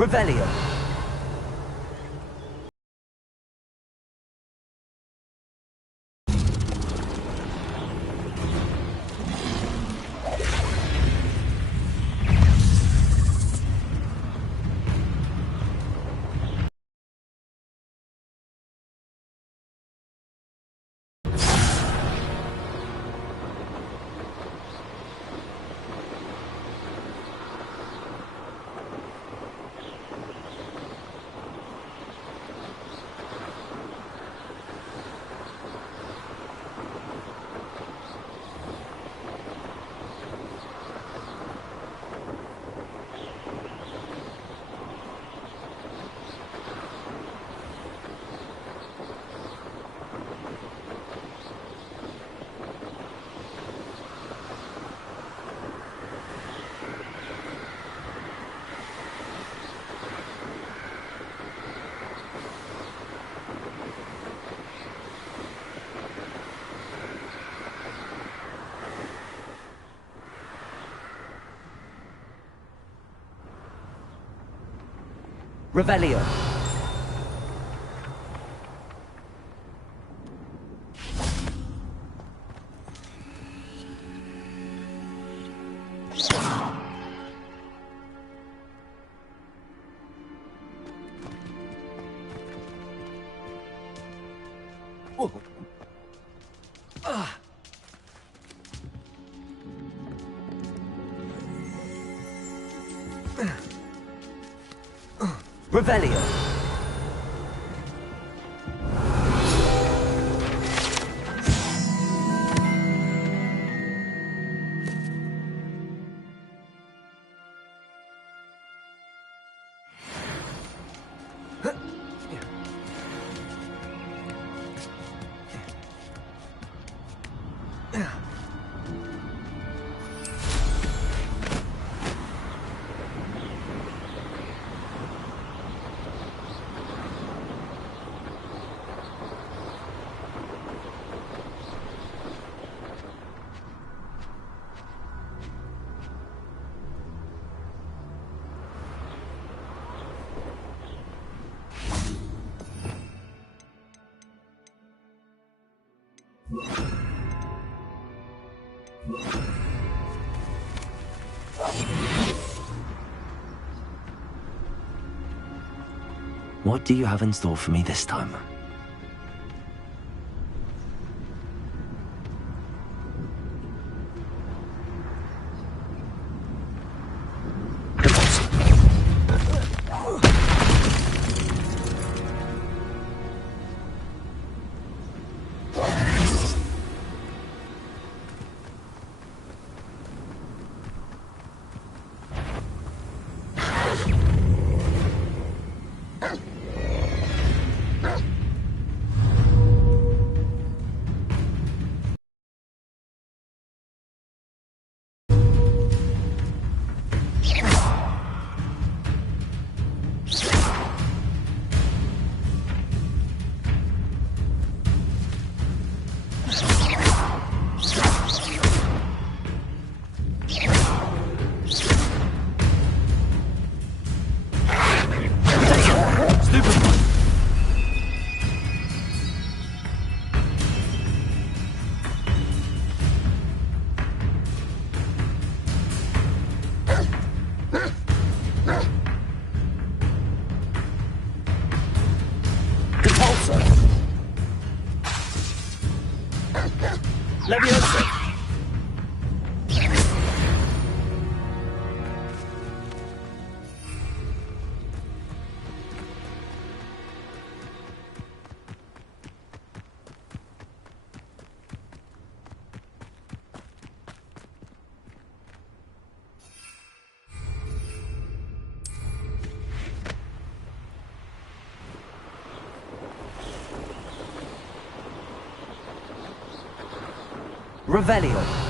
Revelio. Revelio. Revelio. What do you have in store for me this time? Leviosa. Revelio.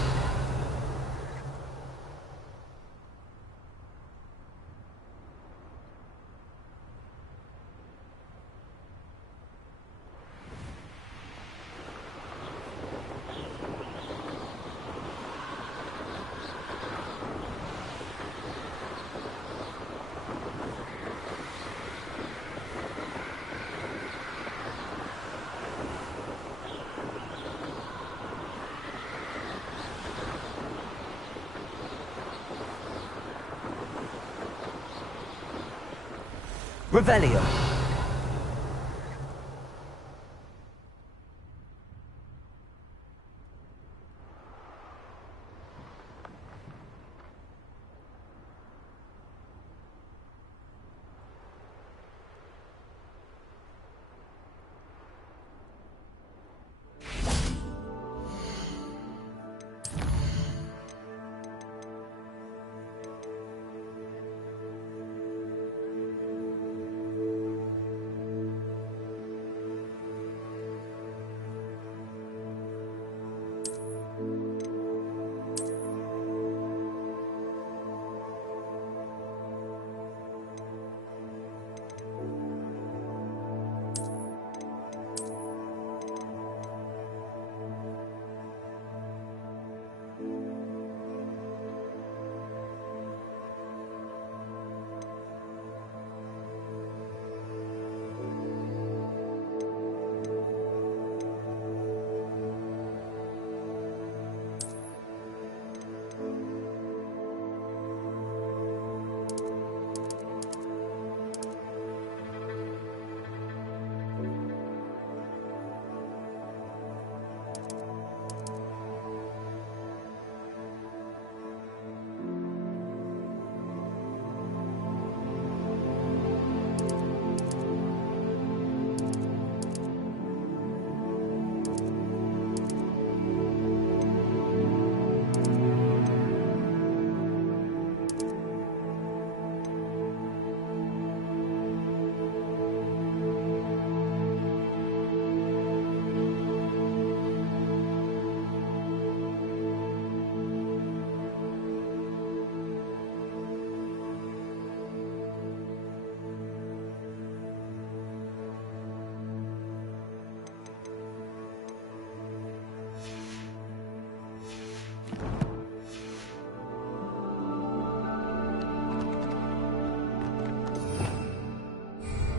Revelio.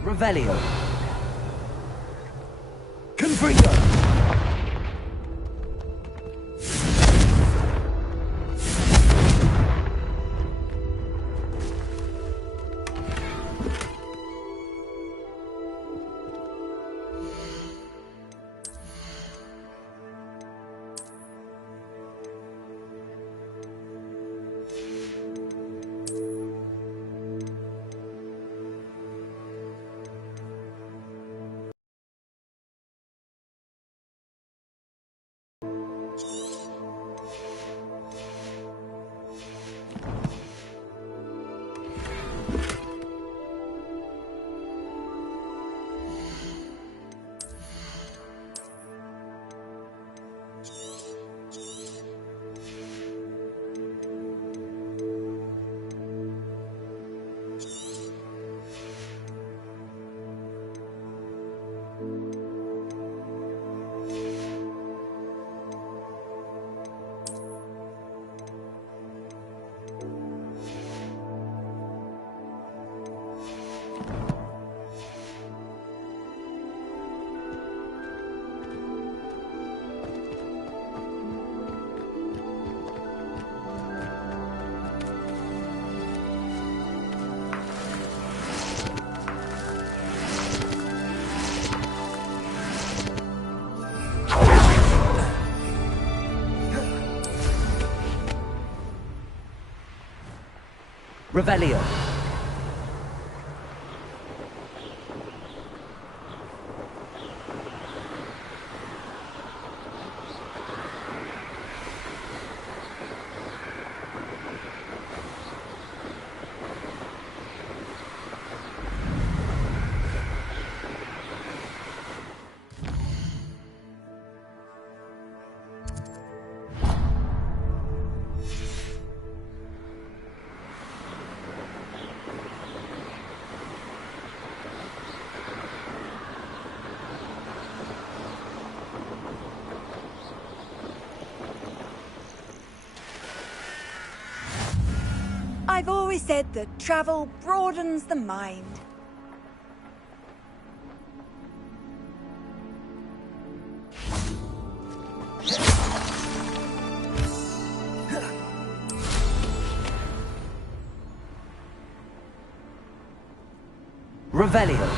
Revelio. Confringo. Revelio. I've always said that travel broadens the mind. Revelio.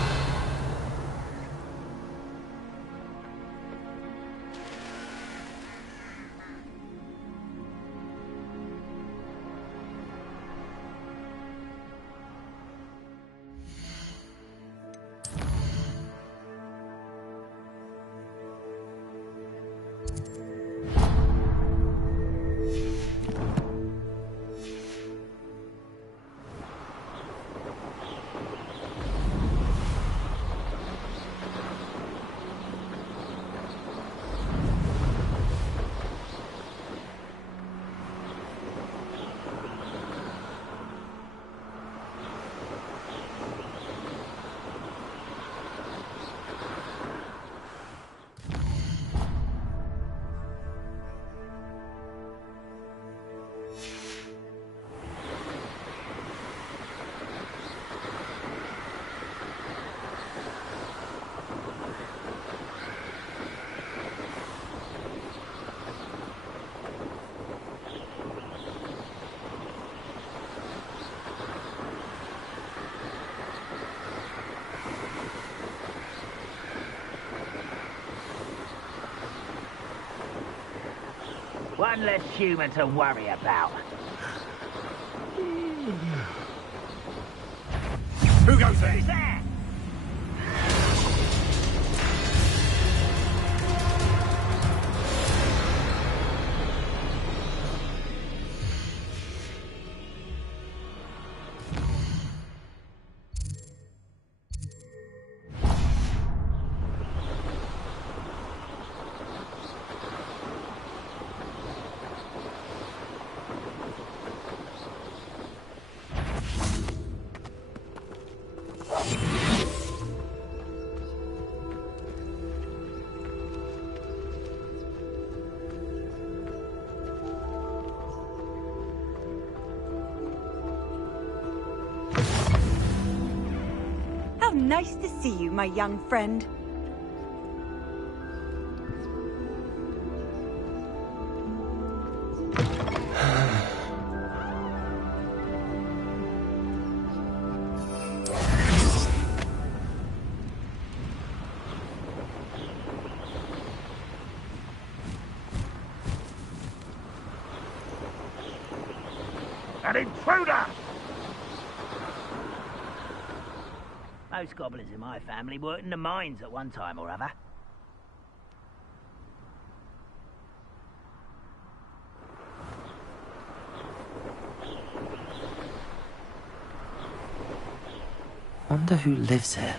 One less human to worry about. Who goes there? Who's there? How nice to see you, my young friend. An intruder! Most goblins in my family worked in the mines at one time or other. Wonder who lives here.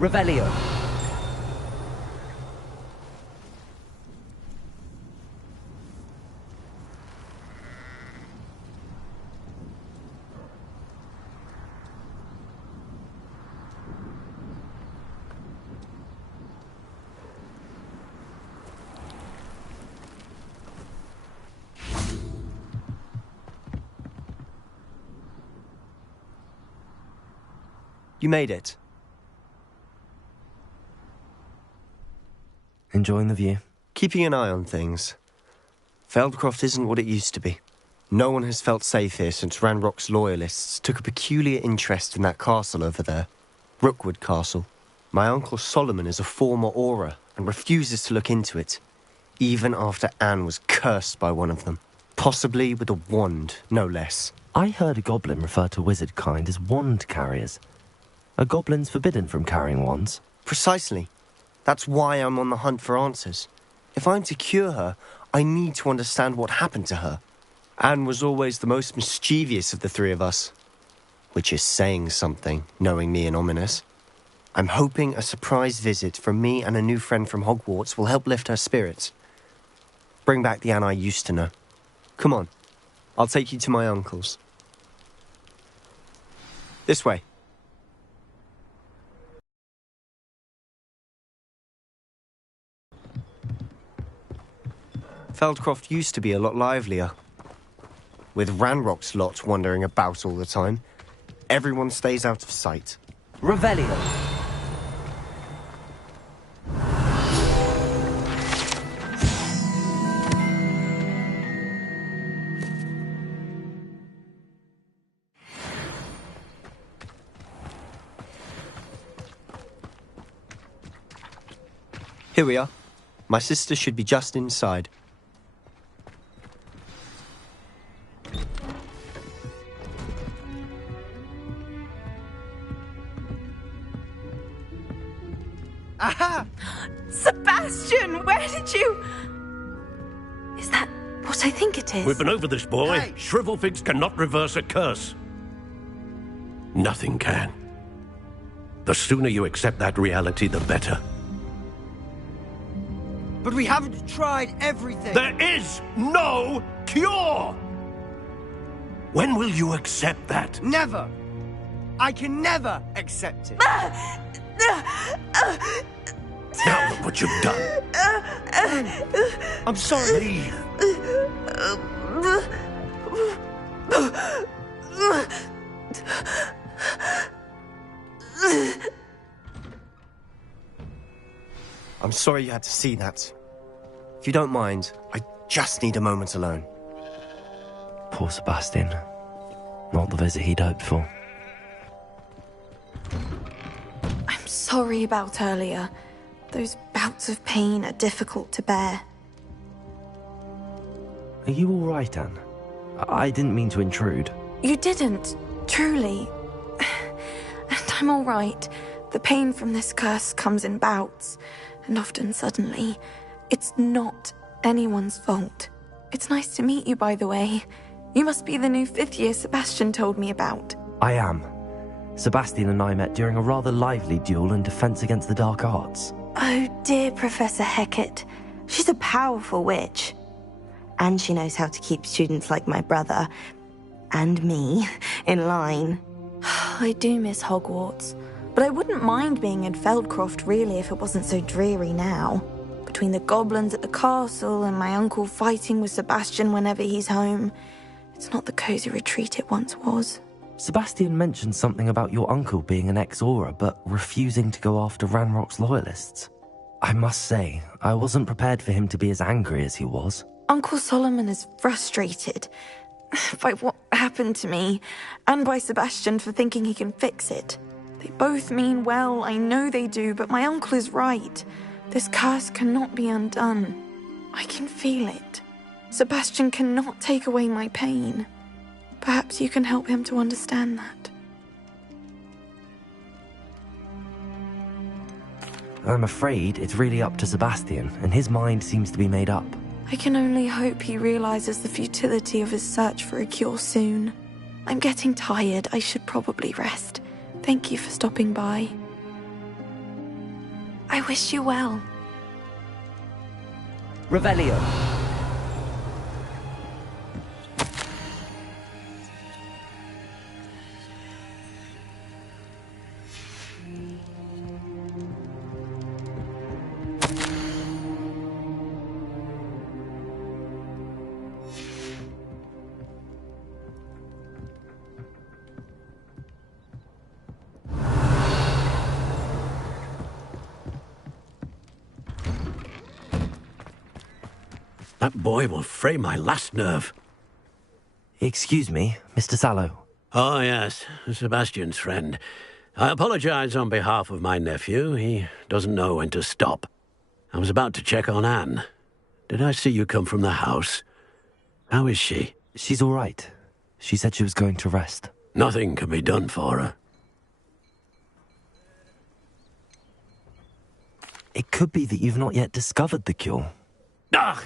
Revelio. You made it. Enjoying the view? Keeping an eye on things. Feldcroft isn't what it used to be. No one has felt safe here since Ranrock's loyalists took a peculiar interest in that castle over there. Rookwood Castle. My uncle Solomon is a former Auror and refuses to look into it, even after Anne was cursed by one of them. Possibly with a wand, no less. I heard a goblin refer to wizard kind as wand carriers. Are goblins forbidden from carrying wands? Precisely. That's why I'm on the hunt for answers. If I'm to cure her, I need to understand what happened to her. Anne was always the most mischievous of the three of us. Which is saying something, knowing me and Ominous. I'm hoping a surprise visit from me and a new friend from Hogwarts will help lift her spirits. Bring back the Anne I used to know. Come on, I'll take you to my uncle's. This way. Feldcroft used to be a lot livelier. With Ranrock's lot wandering about all the time, everyone stays out of sight. Revelio. Here we are. My sister should be just inside. Aha! Sebastian, where did you... Is that what I think it is? We've been over this, boy. Hey. Shrivelfigs cannot reverse a curse. Nothing can. The sooner you accept that reality, the better. But we haven't tried everything. There is no cure! When will you accept that? Never. I can never accept it. Now look what you've done. I'm sorry. Leave. I'm sorry you had to see that. If you don't mind, I just need a moment alone. Poor Sebastian. Not the visit he'd hoped for. I'm sorry about earlier. Those bouts of pain are difficult to bear. Are you all right, Anne? I didn't mean to intrude. You didn't, truly. And I'm all right. The pain from this curse comes in bouts, and often suddenly. It's not anyone's fault. It's nice to meet you, by the way. You must be the new 5th year Sebastian told me about. I am. Sebastian and I met during a rather lively duel in Defense Against the Dark Arts. Oh, dear Professor Hecat. She's a powerful witch. And she knows how to keep students like my brother, and me, in line. I do miss Hogwarts, but I wouldn't mind being in Feldcroft, really, if it wasn't so dreary now. Between the goblins at the castle and my uncle fighting with Sebastian whenever he's home, it's not the cozy retreat it once was. Sebastian mentioned something about your uncle being an ex-Auror, but refusing to go after Ranrock's loyalists. I must say, I wasn't prepared for him to be as angry as he was. Uncle Solomon is frustrated by what happened to me, and by Sebastian for thinking he can fix it. They both mean well, I know they do, but my uncle is right. This curse cannot be undone. I can feel it. Sebastian cannot take away my pain. Perhaps you can help him to understand that. I'm afraid it's really up to Sebastian, and his mind seems to be made up. I can only hope he realizes the futility of his search for a cure soon. I'm getting tired. I should probably rest. Thank you for stopping by. I wish you well. Revelio. That boy will fray my last nerve. Excuse me, Mr. Sallow. Oh, yes, Sebastian's friend. I apologize on behalf of my nephew. He doesn't know when to stop. I was about to check on Anne. Did I see you come from the house? How is she? She's all right. She said she was going to rest. Nothing can be done for her. It could be that you've not yet discovered the cure. Ah,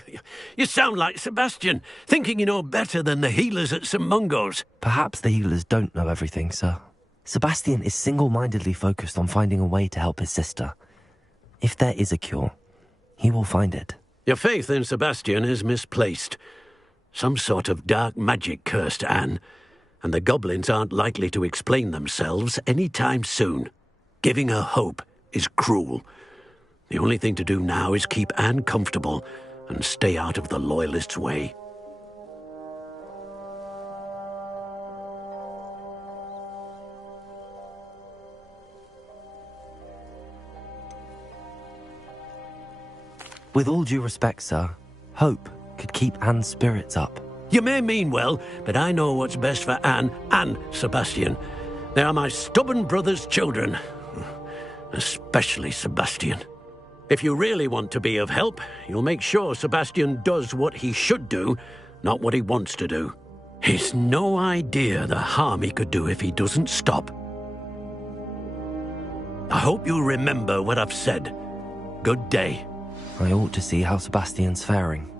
you sound like Sebastian, thinking you know better than the healers at St. Mungo's. Perhaps the healers don't know everything, sir. Sebastian is single-mindedly focused on finding a way to help his sister. If there is a cure, he will find it. Your faith in Sebastian is misplaced. Some sort of dark magic cursed Anne, and the goblins aren't likely to explain themselves any time soon. Giving her hope is cruel. The only thing to do now is keep Anne comfortable and stay out of the Loyalists' way. With all due respect, sir, hope could keep Anne's spirits up. You may mean well, but I know what's best for Anne and Sebastian. They are my stubborn brother's children. Especially Sebastian. If you really want to be of help, you'll make sure Sebastian does what he should do, not what he wants to do. He's no idea the harm he could do if he doesn't stop. I hope you'll remember what I've said. Good day. I ought to see how Sebastian's faring.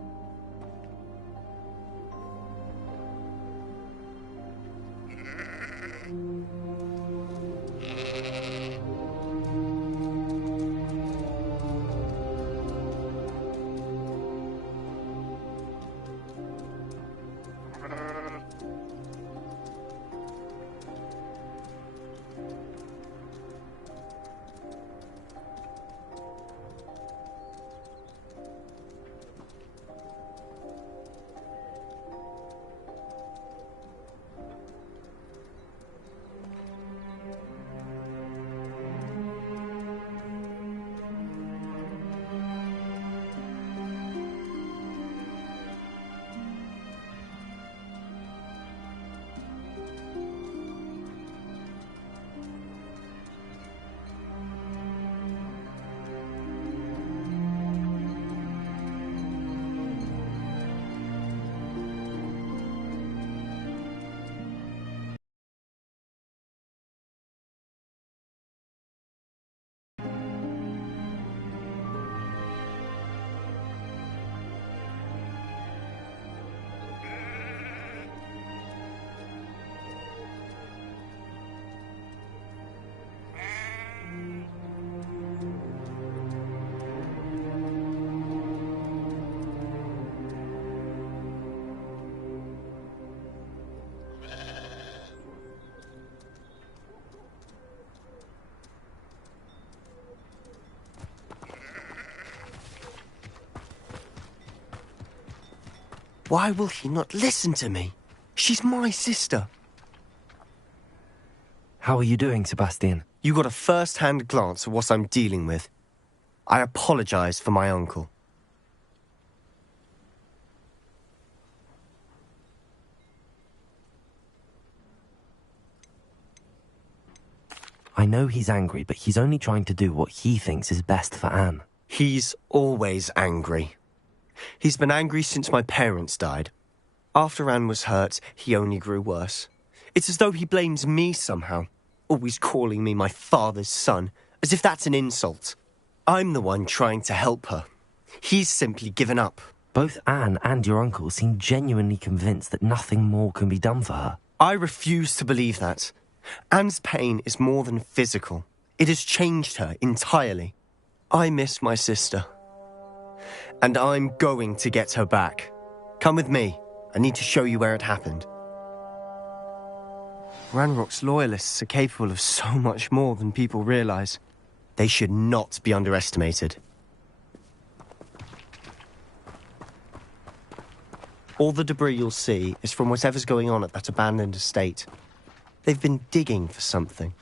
Why will he not listen to me? She's my sister. How are you doing, Sebastian? You got a first-hand glance at what I'm dealing with. I apologize for my uncle. I know he's angry, but he's only trying to do what he thinks is best for Anne. He's always angry. He's been angry since my parents died. After Anne was hurt, he only grew worse. It's as though he blames me somehow, always calling me my father's son, as if that's an insult. I'm the one trying to help her. He's simply given up. Both Anne and your uncle seem genuinely convinced that nothing more can be done for her. I refuse to believe that. Anne's pain is more than physical. It has changed her entirely. I miss my sister. And I'm going to get her back. Come with me. I need to show you where it happened. Ranrock's loyalists are capable of so much more than people realize. They should not be underestimated. All the debris you'll see is from whatever's going on at that abandoned estate. They've been digging for something.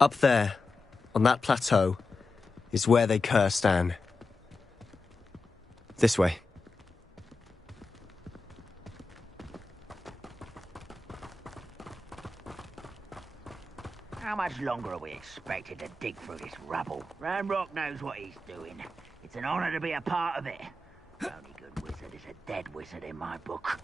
Up there, on that plateau, is where they cursed Anne. This way. How much longer are we expected to dig through this rubble? Ranrock knows what he's doing. It's an honor to be a part of it. The only good wizard is a dead wizard in my book.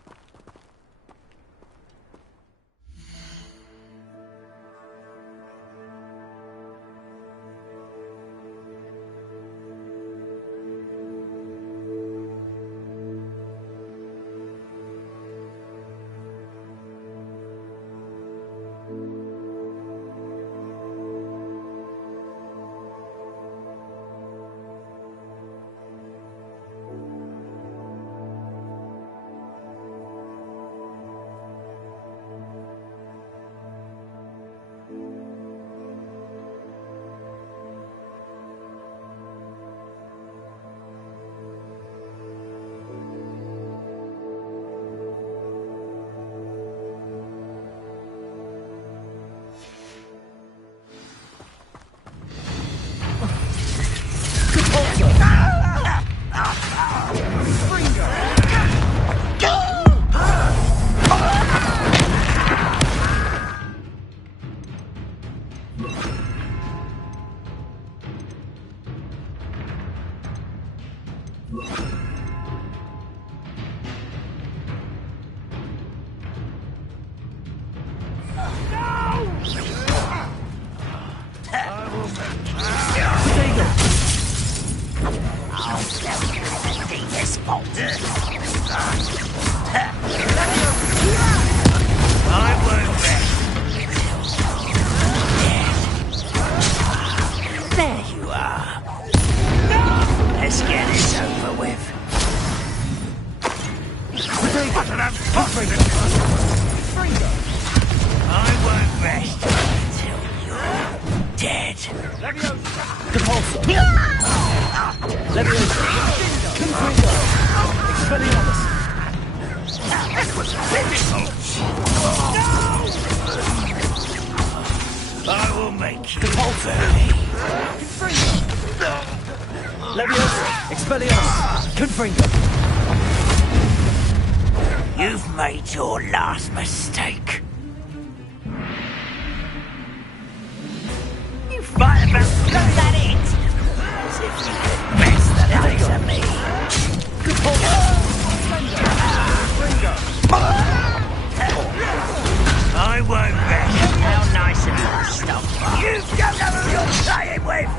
There you are. Let's get this over with. I won't rest until you're dead. Compulsor. Leviosa. Confringo. Expelliarmus. This was difficult. I will make you Compulsor. Leviosa. Expelliarmus. Confringo. You've made your last mistake. You fight about that it? As if you could best the likes of me. I won't rest. How nice of you to stop by. You don't know who you're playing with.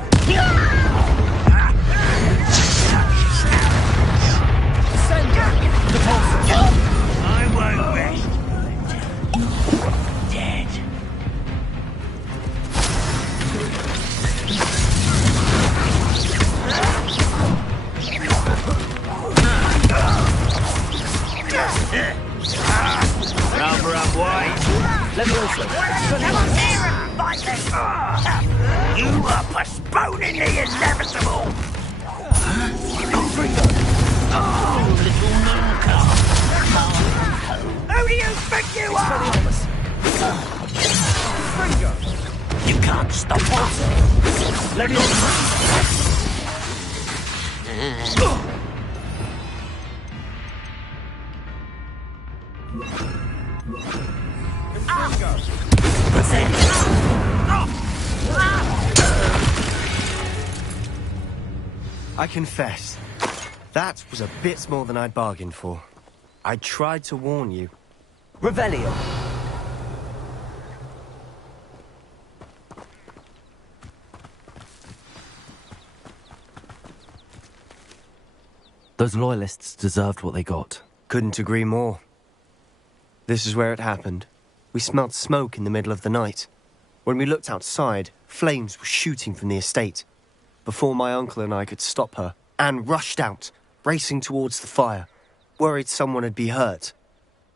I won't rest until you're dead. Rubber up wise. Leviosa. Come on here and fight this. You are postponing the inevitable. Oh, little mooncalf. Who do you think you are? You can't stop us. I confess, that was a bit more than I'd bargained for. I tried to warn you. Revelio. Those loyalists deserved what they got. Couldn't agree more. This is where it happened. We smelled smoke in the middle of the night. When we looked outside, flames were shooting from the estate. Before my uncle and I could stop her, Anne rushed out, racing towards the fire, worried someone had been hurt.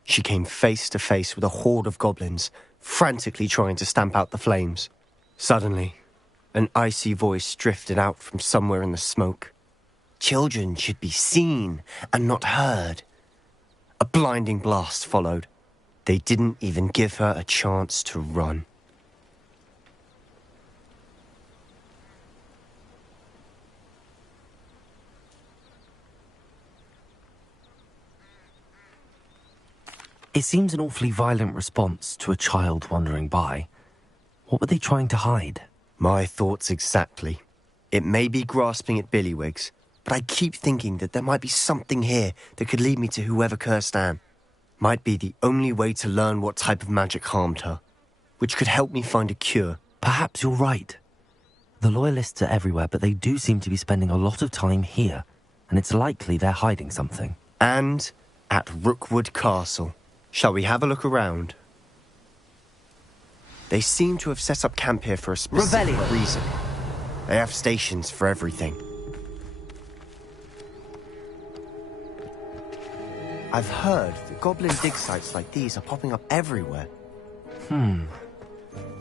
She came face to face with a horde of goblins, frantically trying to stamp out the flames. Suddenly, an icy voice drifted out from somewhere in the smoke. Children should be seen and not heard. A blinding blast followed. They didn't even give her a chance to run. It seems an awfully violent response to a child wandering by. What were they trying to hide? My thoughts exactly. It may be grasping at Billywigs, but I keep thinking that there might be something here that could lead me to whoever cursed Anne. Might be the only way to learn what type of magic harmed her, which could help me find a cure. Perhaps you're right. The loyalists are everywhere, but they do seem to be spending a lot of time here, and it's likely they're hiding something. And at Rookwood Castle. Shall we have a look around? They seem to have set up camp here for a specific reason. They have stations for everything. I've heard that goblin dig sites like these are popping up everywhere.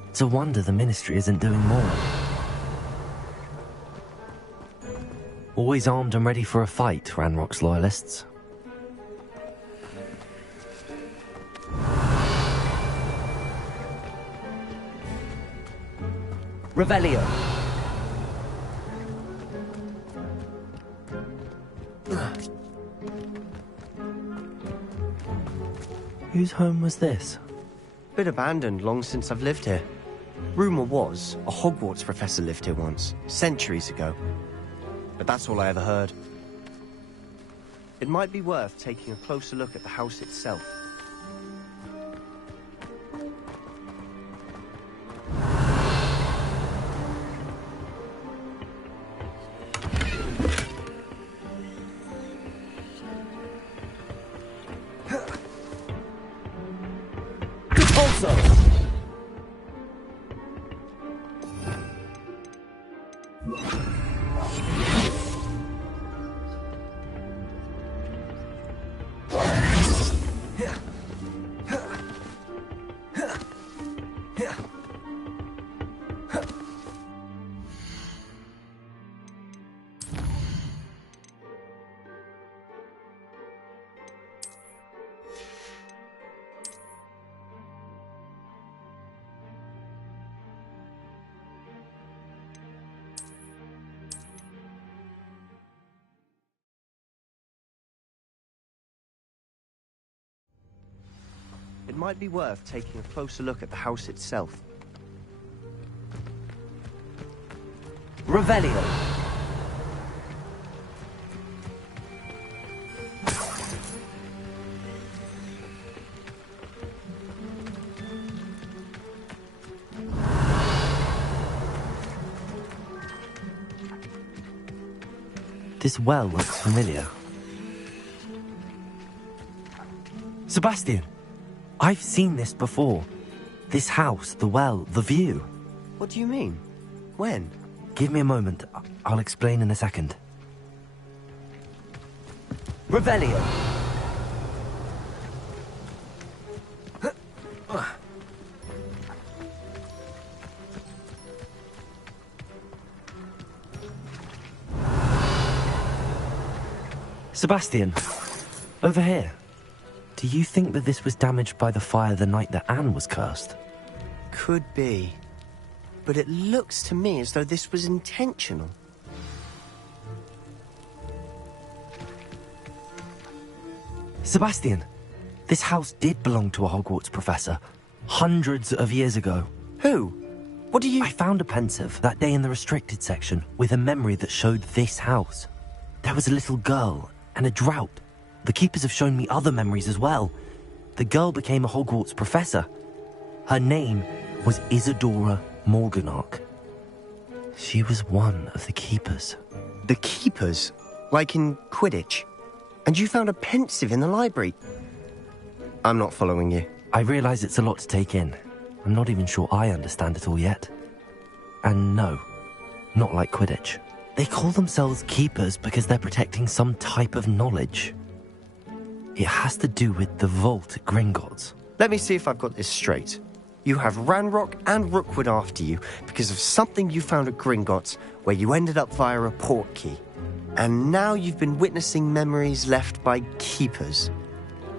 It's a wonder the Ministry isn't doing more. Always armed and ready for a fight, Ranrock's loyalists. Revelio. Whose home was this? Been abandoned long since I've lived here. Rumour was a Hogwarts professor lived here once, centuries ago. But that's all I ever heard. It might be worth taking a closer look at the house itself. It might be worth taking a closer look at the house itself. Revelio. This well looks familiar. Sebastian! I've seen this before. This house, the well, the view. What do you mean? When? Give me a moment. I'll explain in a second. Revelio. Sebastian, over here. Do you think that this was damaged by the fire the night that Anne was cursed? Could be. But it looks to me as though this was intentional. Sebastian, this house did belong to a Hogwarts professor, hundreds of years ago. Who? What do you... I found a pensive that day in the restricted section with a memory that showed this house. There was a little girl and a drought. The keepers have shown me other memories as well. The girl became a Hogwarts professor. Her name was Isadora Morganach. She was one of the keepers. The keepers? Like in Quidditch? And you found a pensive in the library? I'm not following you. I realize it's a lot to take in. I'm not even sure I understand it all yet. And no, not like Quidditch. They call themselves keepers because they're protecting some type of knowledge. It has to do with the vault at Gringotts. Let me see if I've got this straight. You have Ranrock and Rookwood after you because of something you found at Gringotts where you ended up via a portkey. And now you've been witnessing memories left by keepers.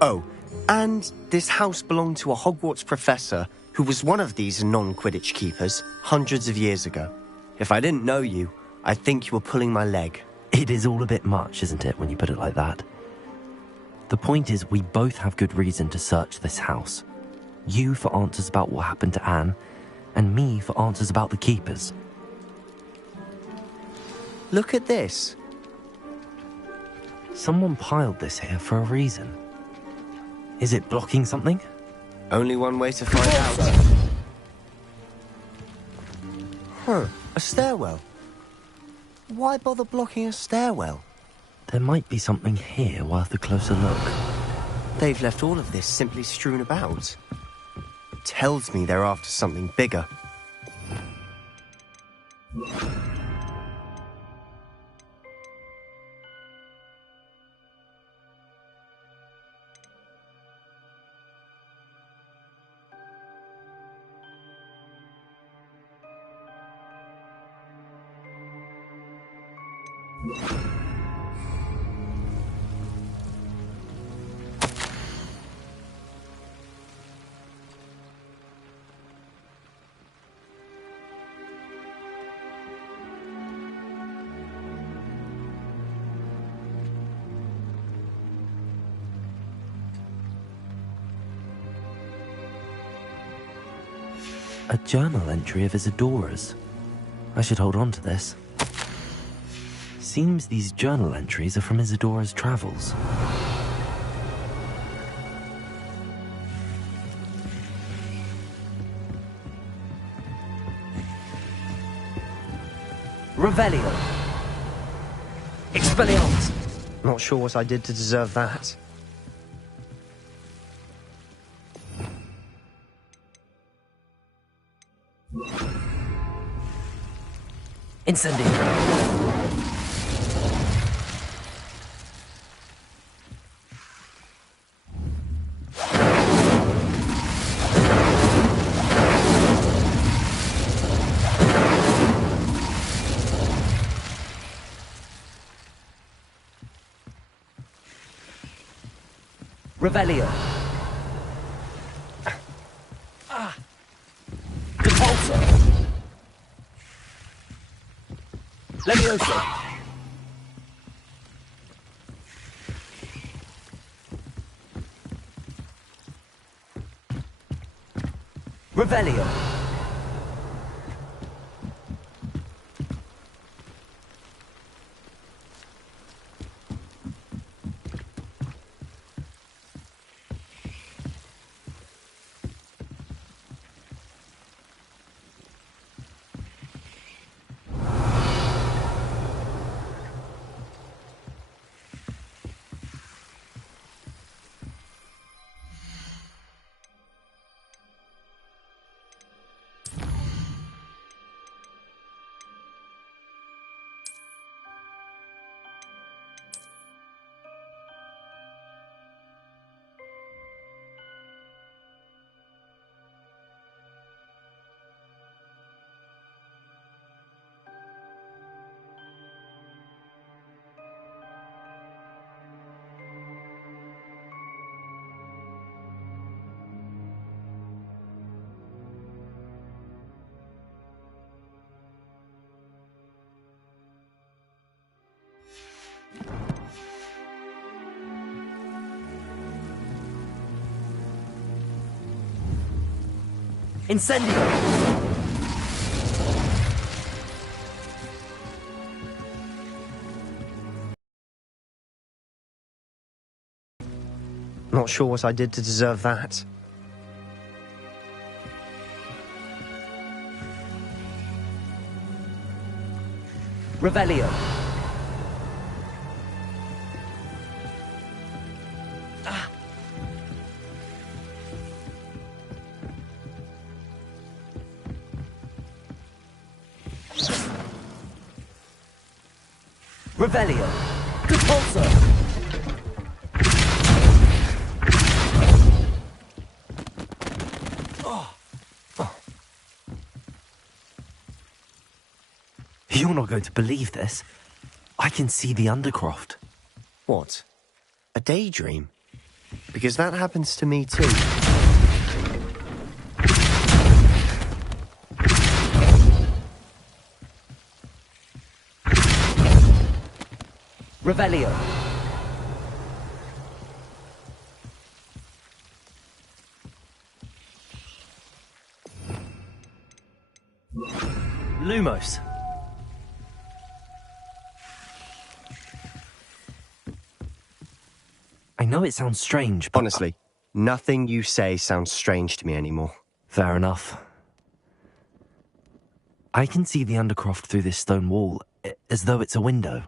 Oh, and this house belonged to a Hogwarts professor who was one of these non-Quidditch keepers hundreds of years ago. If I didn't know you, I'd think you were pulling my leg. It is all a bit much, isn't it, when you put it like that? The point is, we both have good reason to search this house. You for answers about what happened to Anne, and me for answers about the keepers. Look at this. Someone piled this here for a reason. Is it blocking something? Only one way to find out. Huh, a stairwell. Why bother blocking a stairwell? There might be something here worth a closer look. They've left all of this simply strewn about. Tells me they're after something bigger. A journal entry of Isadora's. I should hold on to this. seems these journal entries are from Isadora's travels. Revelio. Expelliarmus. Not sure what I did to deserve that. Incendio. Revelio. Repulsor. Levioso. Revelio. Incendio. Not sure what I did to deserve that. Revelio. Revelio. Repulsor. You're not going to believe this. I can see the Undercroft. What? A daydream? Because that happens to me too. Revelio. Lumos. I know it sounds strange, but... Honestly, nothing you say sounds strange to me anymore. Fair enough. I can see the Undercroft through this stone wall, as though it's a window.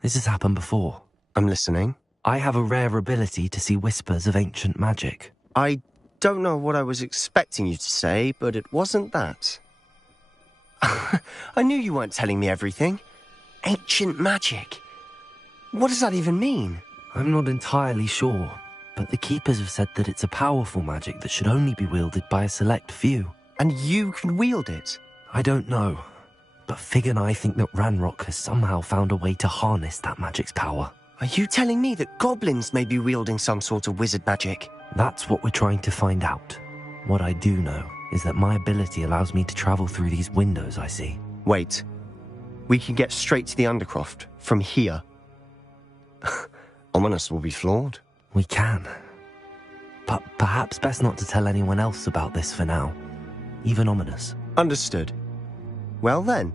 This has happened before. I'm listening. I have a rare ability to see whispers of ancient magic. I don't know what I was expecting you to say, but it wasn't that. I knew you weren't telling me everything. Ancient magic. What does that even mean? I'm not entirely sure, but the Keepers have said that it's a powerful magic that should only be wielded by a select few. And you can wield it? I don't know, but Fig and I think that Ranrock has somehow found a way to harness that magic's power. Are you telling me that goblins may be wielding some sort of wizard magic? That's what we're trying to find out. What I do know is that my ability allows me to travel through these windows I see. Wait. We can get straight to the Undercroft from here. Ominous will be flawed. We can. But perhaps best not to tell anyone else about this for now. Even Ominous. Understood. Well then,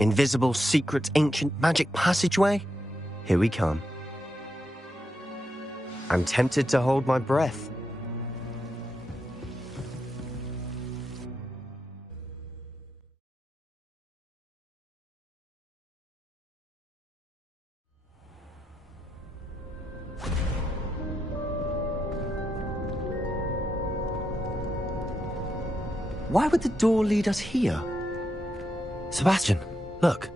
Invisible, secret, ancient magic passageway? Here we come. I'm tempted to hold my breath. Why would the door lead us here? Sebastian, look.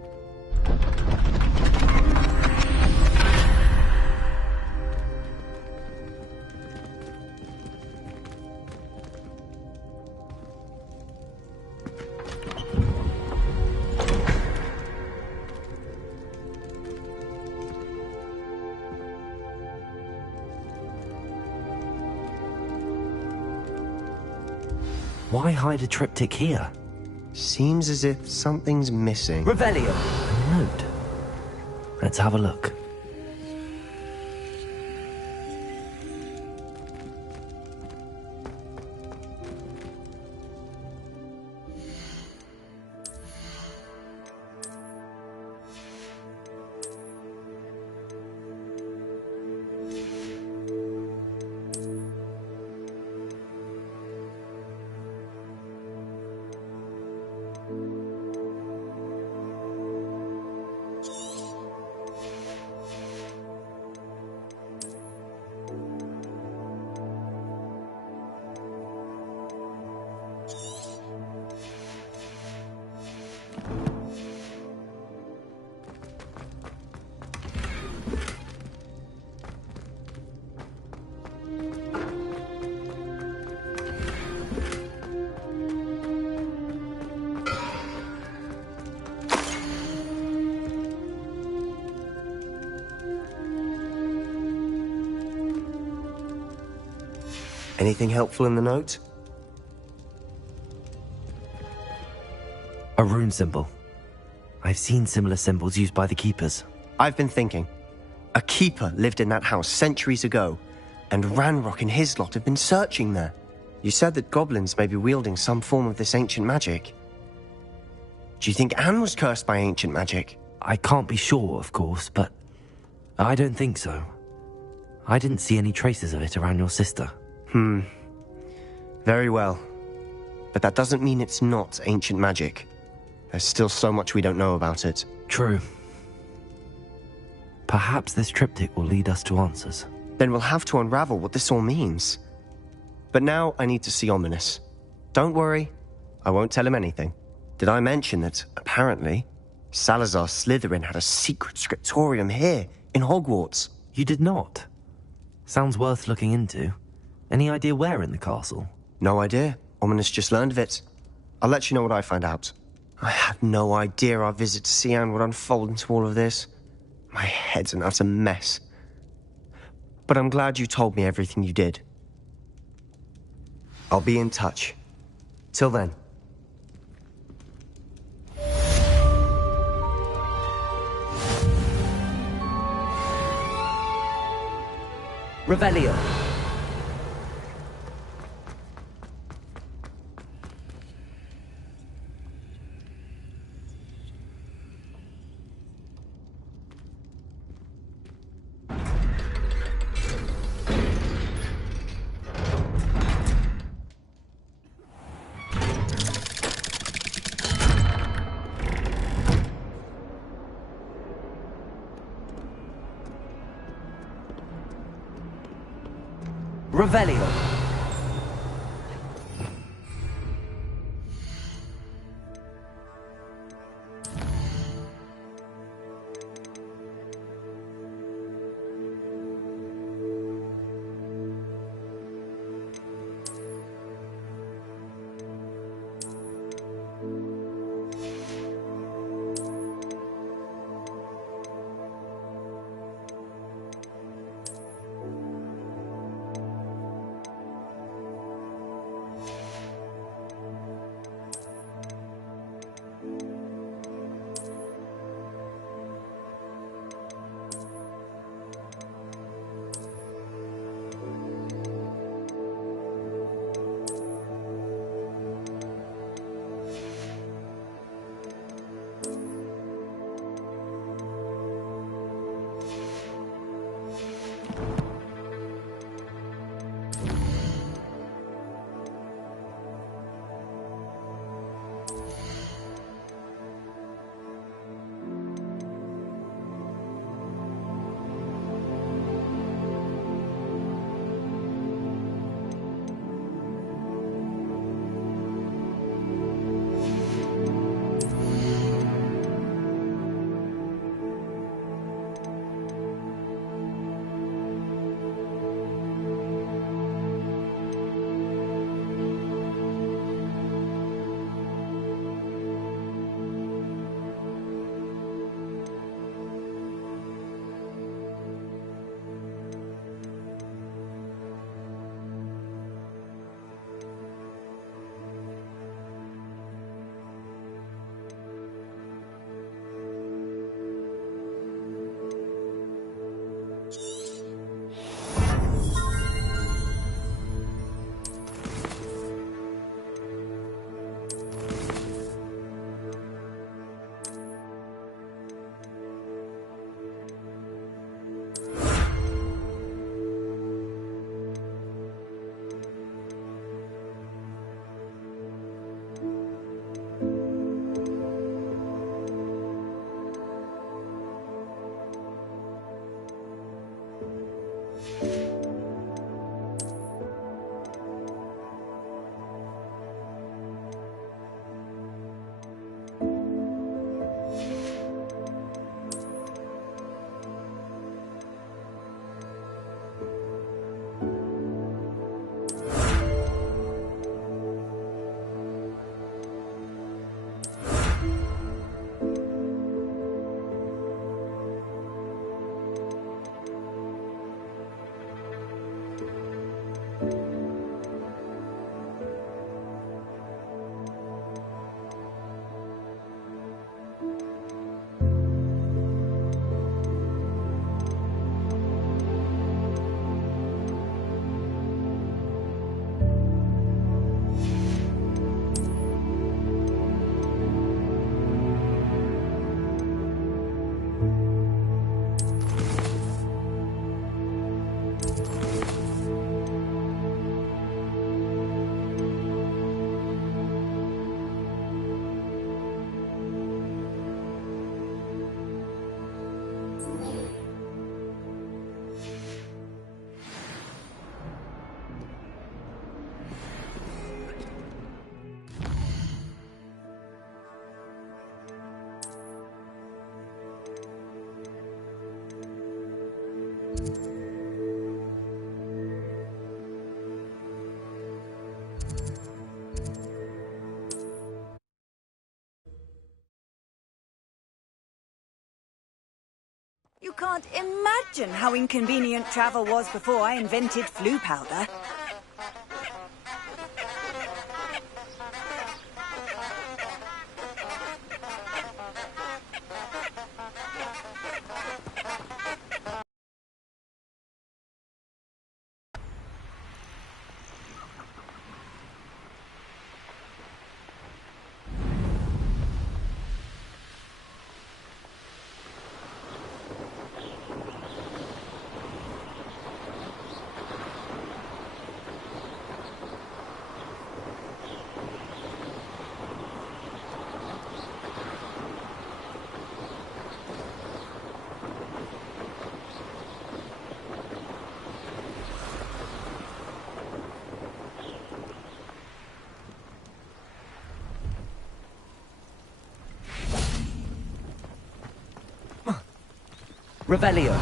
Why hide a triptych here? Seems as if something's missing. Revelio. A note. Let's have a look. Anything helpful in the note? A rune symbol. I've seen similar symbols used by the keepers. I've been thinking. A keeper lived in that house centuries ago, and Ranrock and his lot have been searching there. You said that goblins may be wielding some form of this ancient magic. Do you think Anne was cursed by ancient magic? I can't be sure, of course, but I don't think so. I didn't see any traces of it around your sister. Very well. But that doesn't mean it's not ancient magic. There's still so much we don't know about it. True. Perhaps this triptych will lead us to answers. Then we'll have to unravel what this all means. But now I need to see Ominous. Don't worry, I won't tell him anything. Did I mention that, apparently, Salazar Slytherin had a secret scriptorium here, in Hogwarts? You did not? Sounds worth looking into. Any idea where in the castle? No idea. Ominous just learned of it. I'll let you know what I find out. I had no idea our visit to Cian would unfold into all of this. My head's an utter mess. But I'm glad you told me everything you did. I'll be in touch. Till then. Revelio. Revelio. You can't imagine how inconvenient travel was before I invented flu powder. Revelio.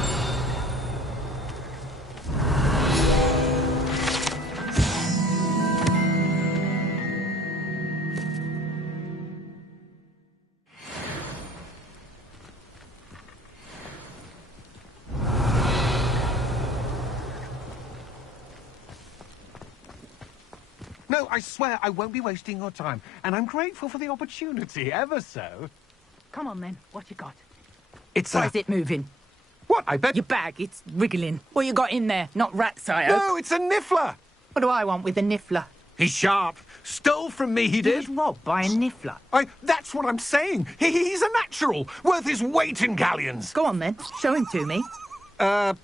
No, I swear I won't be wasting your time, and I'm grateful for the opportunity, ever so. Come on, then. What you got? It's Why is it moving? What, I bet... Your bag, it's wriggling. What you got in there? Not rats, I hope. No, it's a niffler! What do I want with a niffler? He's sharp. Stole from me, he He did. was robbed by a niffler. That's what I'm saying. He's a natural, worth his weight in galleons. Go on, then. Show him to me. I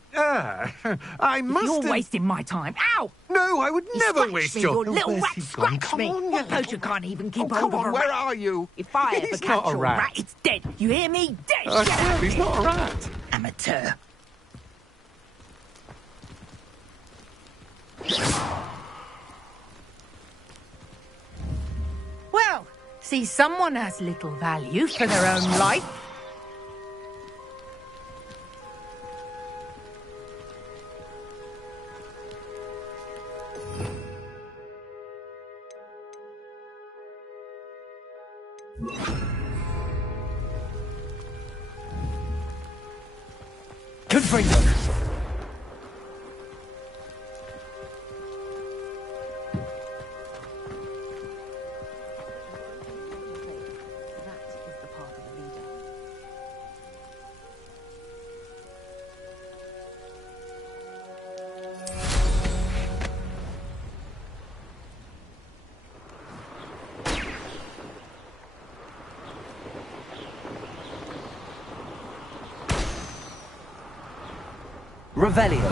must You're have... wasting my time. Ow! No, I would You never scratched waste me, your... you little where's rat, he gone? scratch Come me. on, What you poacher can't even keep come hold of on, a where rat? are you? If I He's ever not catch a your rat. rat, it's dead. You hear me? Dead. I Get swear, out of he's here. not a rat. Amateur. Well, see, someone has little value for their own life. Confringo. Revelio.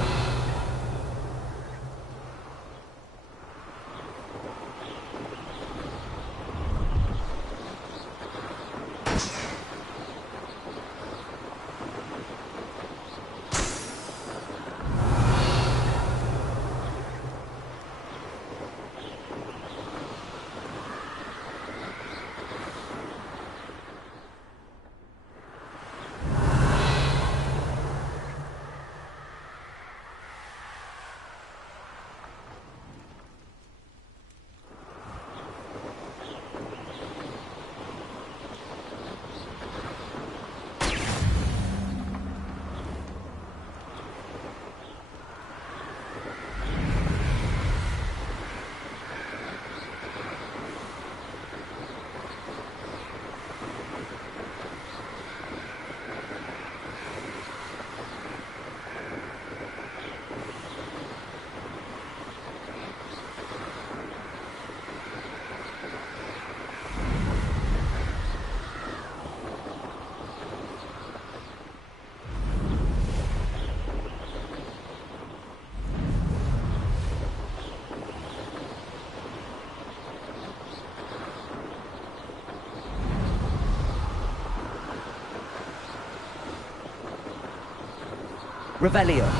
Revelio.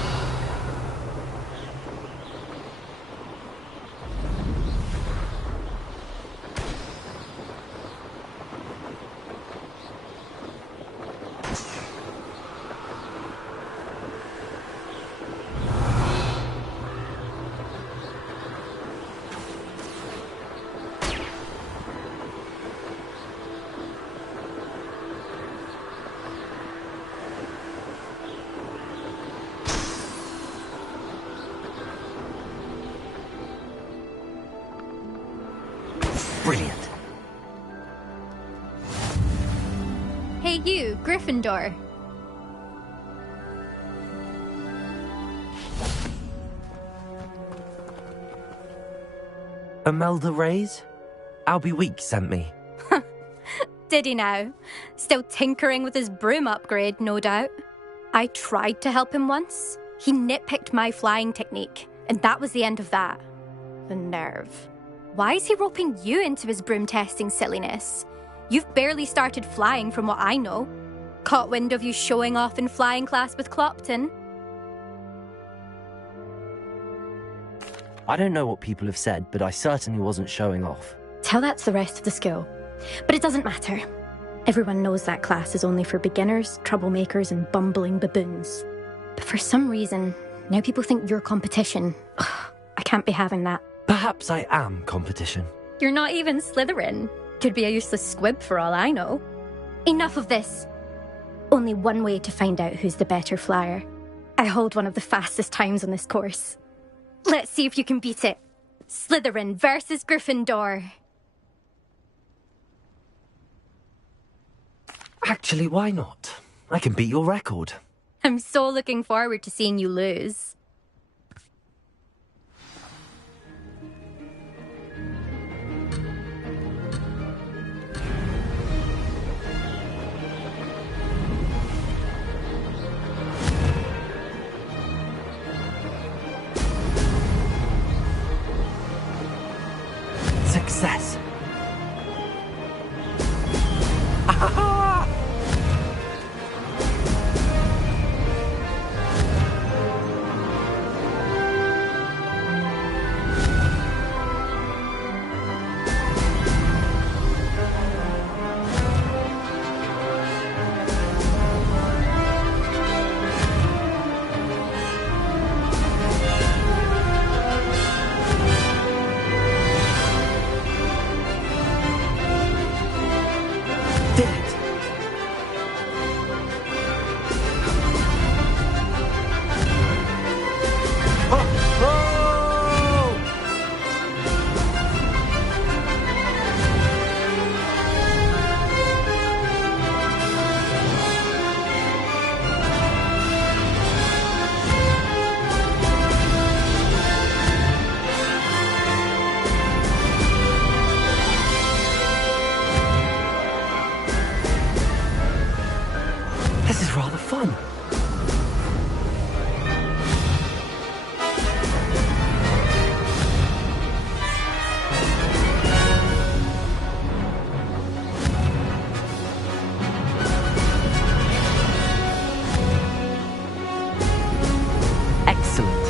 Brilliant. Hey you, Gryffindor. Imelda Reyes? Albie Weeks sent me. Did he now? Still tinkering with his broom upgrade, no doubt. I tried to help him once. He nitpicked my flying technique, and that was the end of that. The nerve. Why is he roping you into his broom testing silliness? You've barely started flying from what I know. Caught wind of you showing off in flying class with Clopton. I don't know what people have said, but I certainly wasn't showing off. Tell that to the rest of the school. But it doesn't matter. Everyone knows that class is only for beginners, troublemakers, and bumbling baboons. But for some reason, now people think you're competition. Ugh, I can't be having that. Perhaps I am competition. You're not even Slytherin. Could be a useless squib for all I know. Enough of this. Only one way to find out who's the better flyer. I hold one of the fastest times on this course. Let's see if you can beat it. Slytherin versus Gryffindor. Actually, why not? I can beat your record. I'm so looking forward to seeing you lose. Success. This is rather fun. Excellent.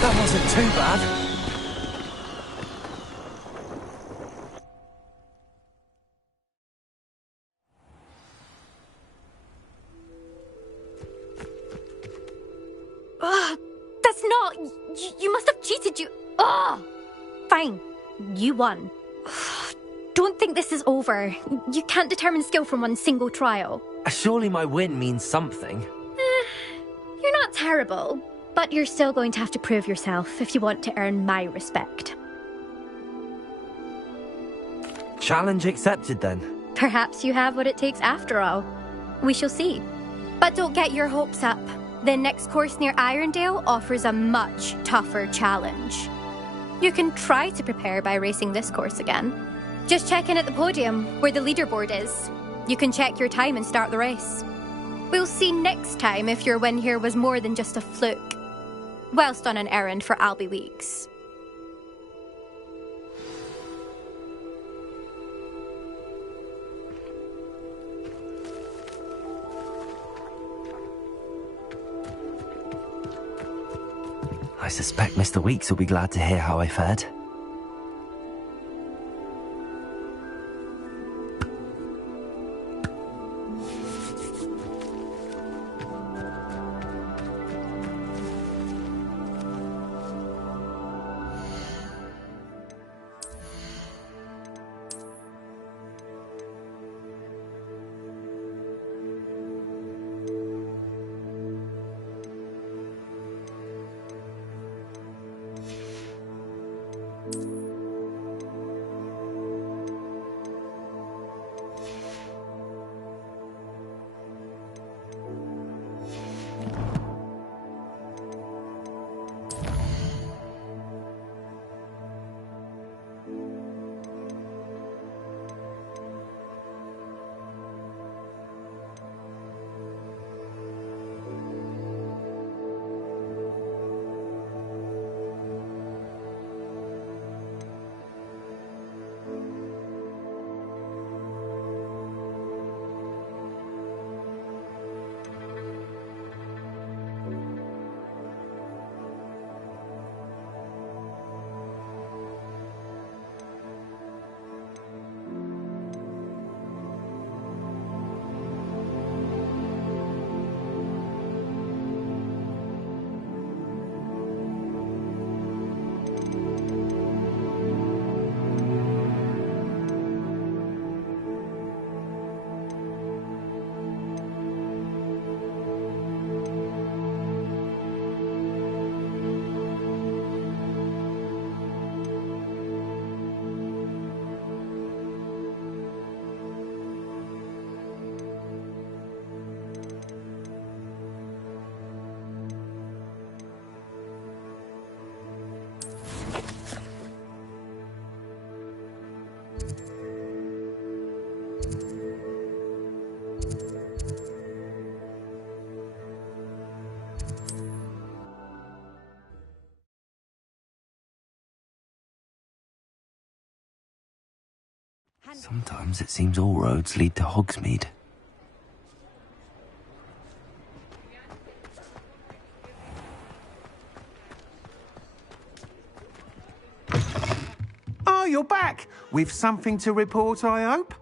That wasn't too bad. That's not... You must have cheated, you... Ugh! Fine. You won. Don't think this is over. You can't determine skill from one single trial. Surely my win means something. You're not terrible, but you're still going to have to prove yourself if you want to earn my respect. Challenge accepted then. Perhaps you have what it takes after all. We shall see. But don't get your hopes up. The next course near Irondale offers a much tougher challenge. You can try to prepare by racing this course again. Just check in at the podium, where the leaderboard is. You can check your time and start the race. We'll see next time if your win here was more than just a fluke. Whilst on an errand for Albie Weeks. suspect Mr. Weeks will be glad to hear how I fared. Sometimes it seems all roads lead to Hogsmeade. Oh, you're back! With something to report, I hope?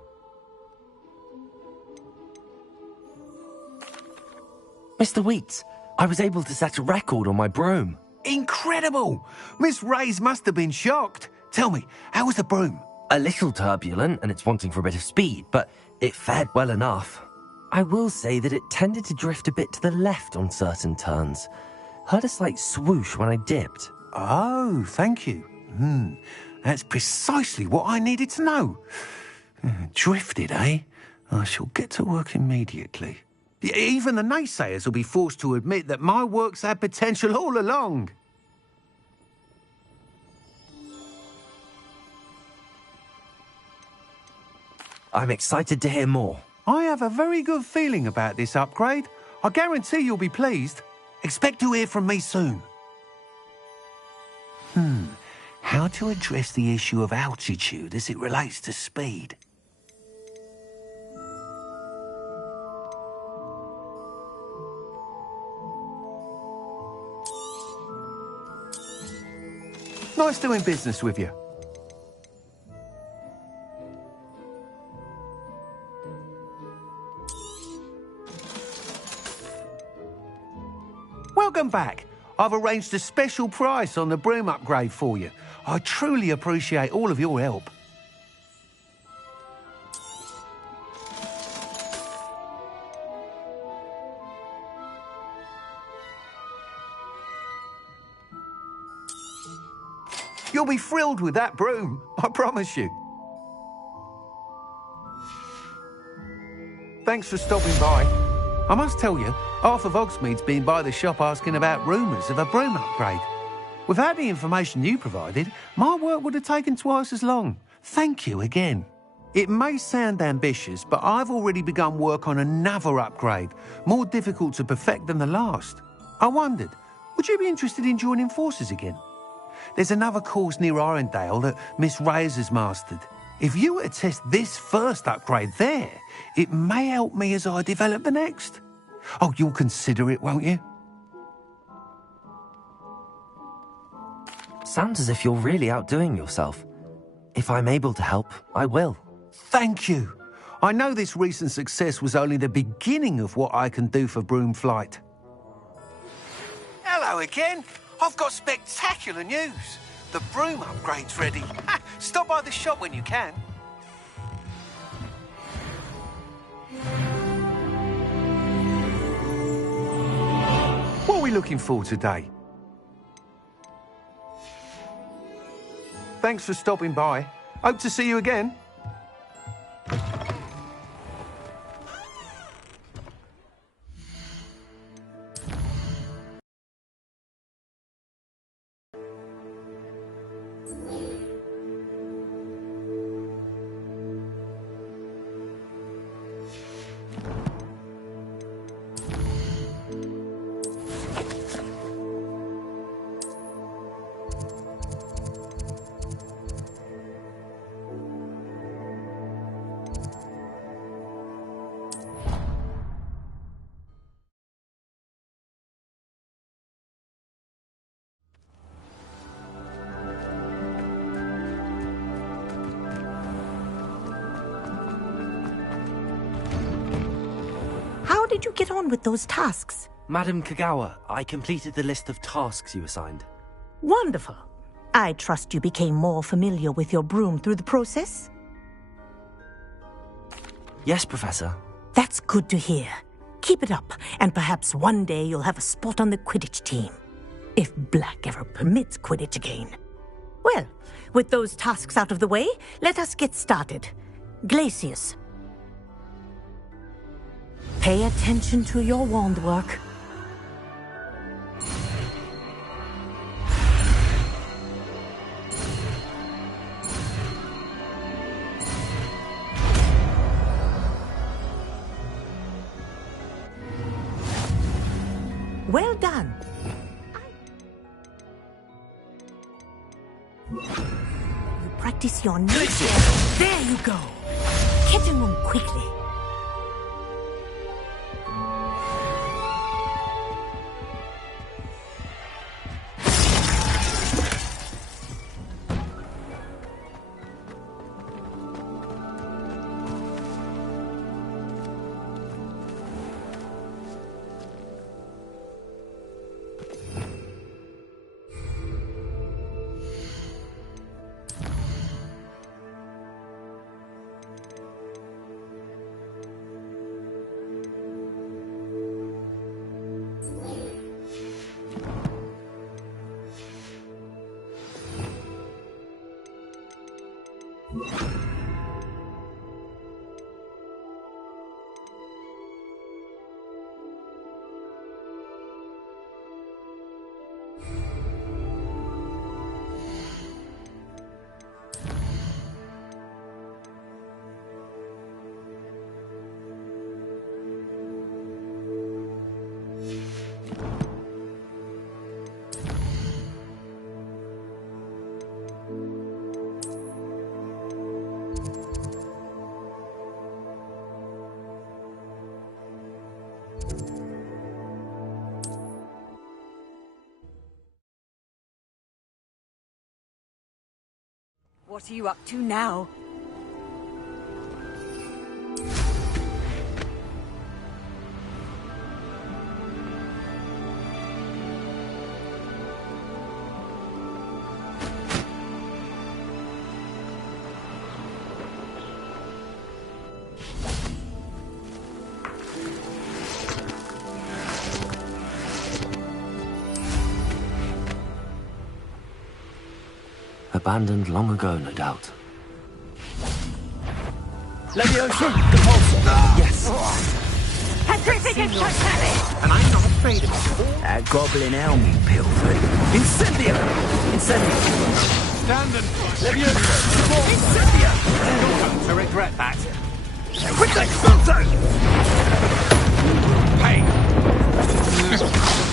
Mr. Weeks, I was able to set a record on my broom. Incredible! Miss Reyes must have been shocked. Tell me, how was the broom? A little turbulent, and it's wanting for a bit of speed, but it fared well enough. I will say that it tended to drift a bit to the left on certain turns. Heard a slight swoosh when I dipped. Oh, thank you. That's precisely what I needed to know. Drifted, eh? I shall get to work immediately. Even the naysayers will be forced to admit that my work's had potential all along. I'm excited to hear more. I have a very good feeling about this upgrade. I guarantee you'll be pleased. Expect to hear from me soon. How to address the issue of altitude as it relates to speed? Nice doing business with you. Welcome back. I've arranged a special price on the broom upgrade for you. I truly appreciate all of your help. You'll be thrilled with that broom, I promise you. Thanks for stopping by. I must tell you, half of Hogsmeade's been by the shop asking about rumours of a broom upgrade. Without the information you provided, my work would have taken twice as long. Thank you again. It may sound ambitious, but I've already begun work on another upgrade, more difficult to perfect than the last. I wondered, would you be interested in joining forces again? There's another course near Irondale that Miss Reyes has mastered. If you were to test this first upgrade there, it may help me as I develop the next. Oh, you'll consider it, won't you? Sounds as if you're really outdoing yourself. If I'm able to help, I will. Thank you. I know this recent success was only the beginning of what I can do for Broomflight. Hello again. I've got spectacular news. The broom upgrade's ready. Stop by the shop when you can. What are we looking for today? Thanks for stopping by. Hope to see you again. How did you get on with those tasks? Madam Kagawa, I completed the list of tasks you assigned. Wonderful. I trust you became more familiar with your broom through the process? Yes, Professor. That's good to hear. Keep it up, and perhaps one day you'll have a spot on the Quidditch team. If Black ever permits Quidditch again. Well, with those tasks out of the way, let us get started. Glacius. Pay attention to your wand work. Well done. You practice your knees. There you go. Get in them quickly. What are you up to now? Abandoned long ago, no doubt. Leviosa, Compulsor. Yes. Petrificus Totalis! And I'm not afraid of it. That goblin helm you pilfered. Incendio. Incendio. Stand and Leviosa. Incendio. You're going to regret that. Quick expulso. Hey!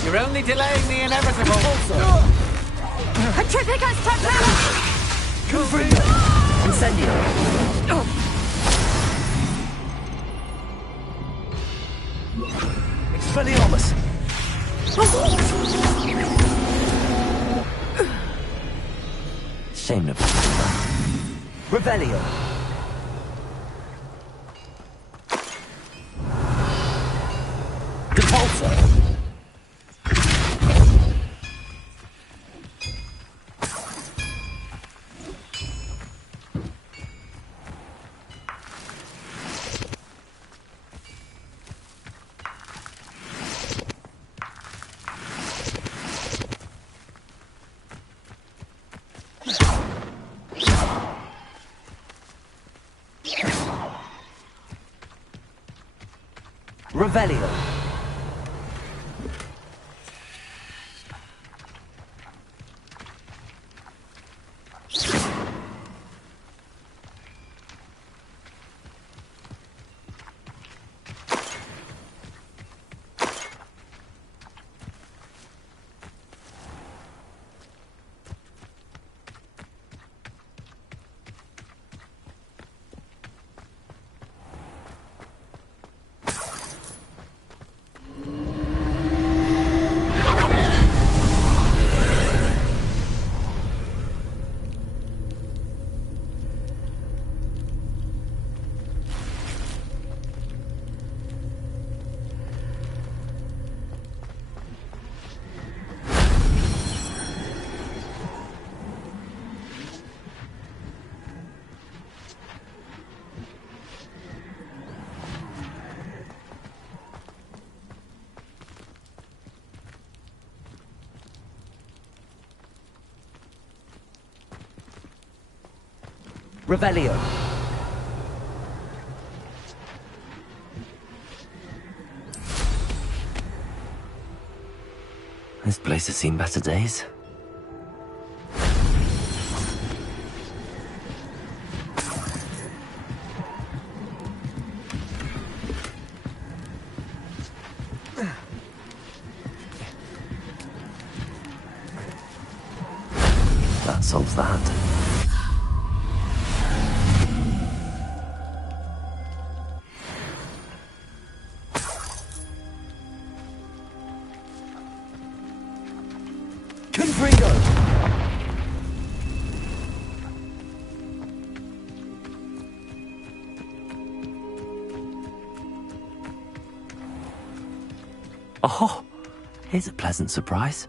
You're only delaying the inevitable. Petrificus Totalis! Confringo. Incendio. Expelliarmus. Revelio. Depulso. Revelio. Revelio. This place has seen better days. That solves that. Oh, here's a pleasant surprise.